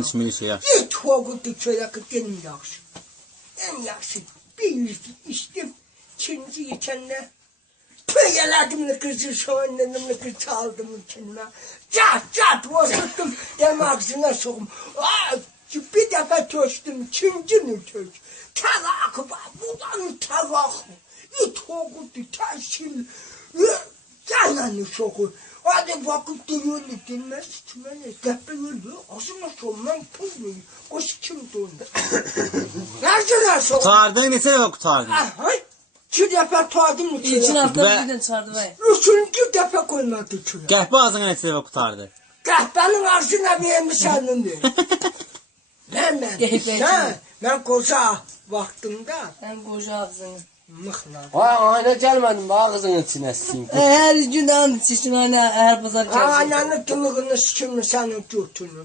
İçmeli ya. Bir toğudu çörek en yaxşı. En yaxşı. Bir yüzlük içtim. Çinci içenler. Pöyeladım kızı soğanlarımı kız çaldım içine. Çat osurttum. Demağzına sokum. Bir defa töstüm. Çincini töst. Talak var. Buradan talak. Bir toğudu taşıl. Yalanı sokur. Hadi vakit duruyor dinmez. Çimene gepeliyor. Aslında sondan pul veriyor. O kim dondu? Nerede sokur? Kurtardın neyse ve kurtardın. Ay. 2 defa tuadım mı İçin çörek? altına birden çağırdı vay. 3. defa koymadı çörek. Gel bu ağzına neyse ve kurtardı. Kahpenin ağzına benim sandım diyor. Ben. Ben koca vaktinde Ben koca ağzını. mıhladım. Ayna gelmedim ağzının içine sin. Her gün an çişin ana her pazar çalışıyor. Ananı tımığını sikimini senin götünü.